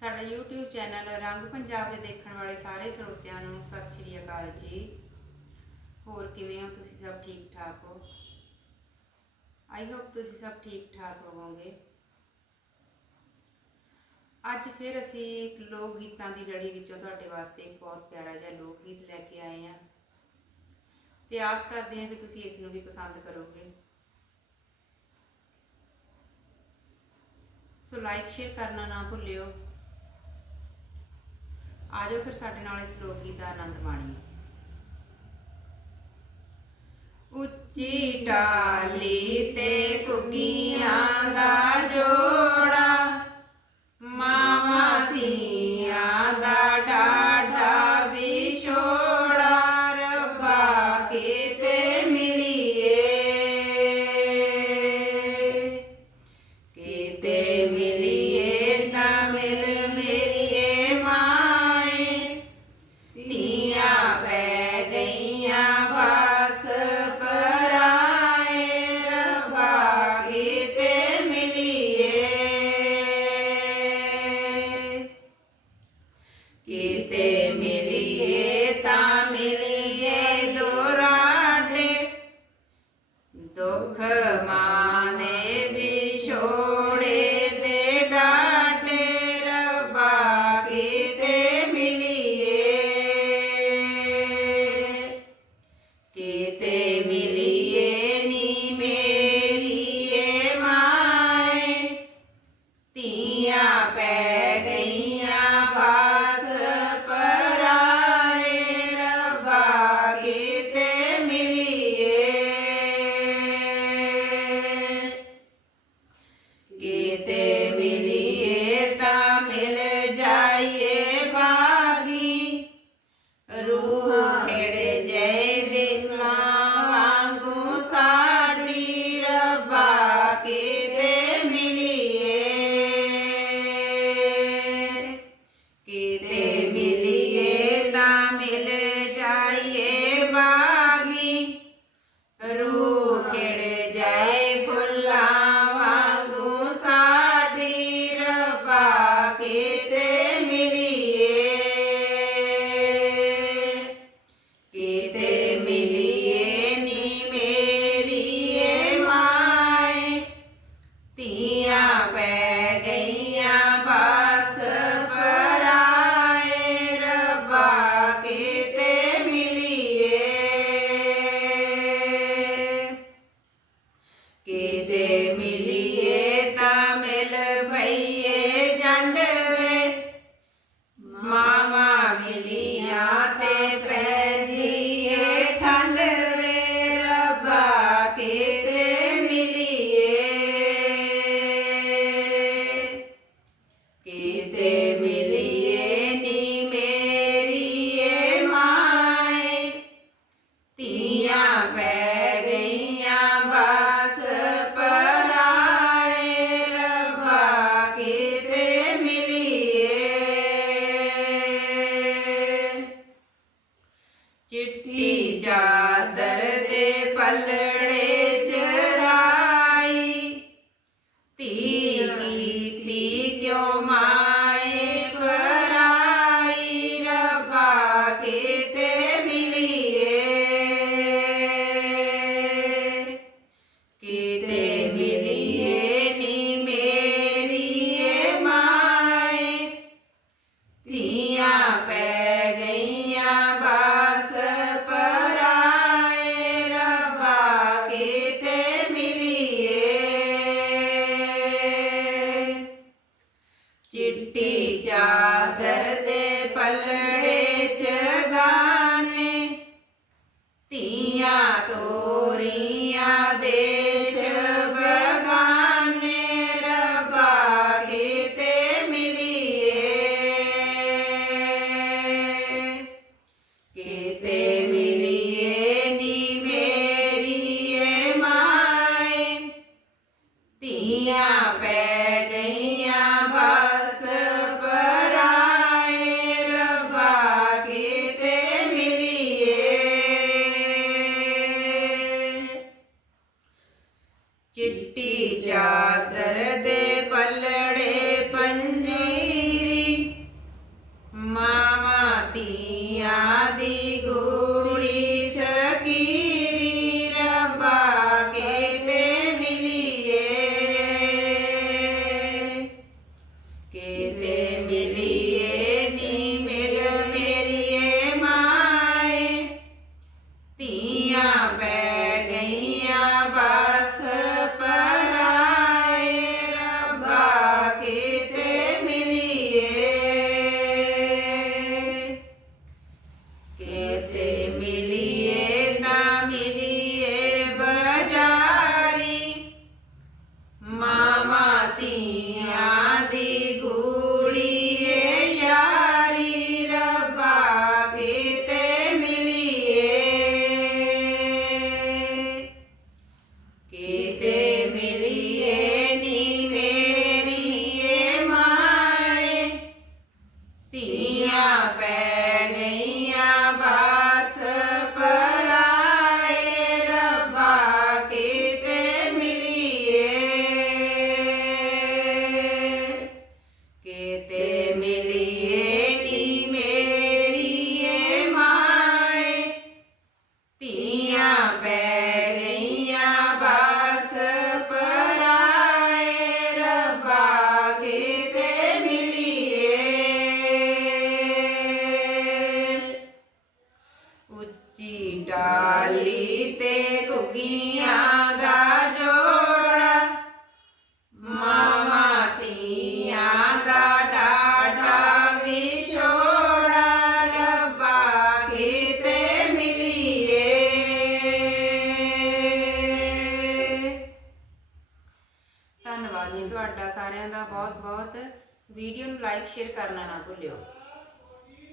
ਸਾਡਾ YouTube channel ਰੰਗ ਪੰਜਾਬ ਦੇ ਦੇਖਣ ਵਾਲੇ ਸਾਰੇ ਸਰੋਤਿਆਂ ਨੂੰ ਸਤਿ ਸ਼੍ਰੀ ਅਕਾਲ ਜੀ। ਹੋਰ ਕਿਵੇਂ ਹੋ ਤੁਸੀਂ ਸਭ ਠੀਕ ਠਾਕ ਹੋ? ਆਈ ਹੋਪ ਤੁਸੀਂ ਸਭ ਠੀਕ ਠਾਕ ਹੋਵੋਗੇ। ਅੱਜ ਫਿਰ ਅਸੀਂ ਇੱਕ ਲੋਕ ਗੀਤਾਂ ਦੀ ਲੜੀ ਵਿੱਚੋਂ ਤੁਹਾਡੇ ਵਾਸਤੇ ਇੱਕ ਬਹੁਤ ਪਿਆਰਾ ਜਿਹਾ ਲੋਕ ਗੀਤ ਲੈ ਕੇ ਆਏ ਹਾਂ। ਤੇ ਆਸ ਕਰਦੇ ਹਾਂ ਕਿ ਤੁਸੀਂ ਇਸ ਨੂੰ ਵੀ ਪਸੰਦ ਕਰੋਗੇ। ਸੋ ਲਾਈਕ ਸ਼ੇਅਰ ਕਰਨਾ ਨਾ ਭੁੱਲਿਓ। ਆਜੋ ਫਿਰ ਸਾਡੇ ਨਾਲ ਇਸ ਲੋਕ ਗੀਤ ਦਾ ਆਨੰਦ ਮਾਣੀਏ। ਉੱਚੀ ਟਾਲੀ ਤੇ ਕੁੱਗੀਆਂ ਦਾ ਜੋ ਕਿਤੇ ਮਿਲੀਏ ਤਾਂ ਮਿਲੀਏ ਦੁਰਾਡੇ। ਦੁੱਖ ਮਾਂ ਦੇ ਵਿਛੋੜੇ ਦੇ ਡਾਟੇ, ਰੱਬਾ ਕਿਤੇ ਮਿਲੀਏ। ਕਿਤੇ ਮਿਲੀਏ ਨੀ ਮੇਰੀਏ ਮਾਏ। ਧੀਆਂ ਪੈ ਕਿਤੇ ਮਿਲੀਏ ਤਾਂ Obrigada. ਉੱਚੀ ਡਾਲੀ ਤੇ ਘੁੱਗੀਆਂ ਦਾ ਜੋੜਾ ਮਾਮਾ ਧੀਆਂ ਦਾ ਡਾਡਾ ਵਿਛੋੜਾ ਰੱਬਾ ਕਿਤੇ ਮਿਲੀਏ ਧੰਨਵਾਦ ਜੀ ਤੁਹਾਡਾ ਸਾਰਿਆਂ ਦਾ ਬਹੁਤ ਬਹੁਤ ਵੀਡੀਓ ਨੂੰ ਲਾਈਕ ਸ਼ੇਅਰ ਕਰਨਾ ਨਾ ਭੁੱਲਿਓ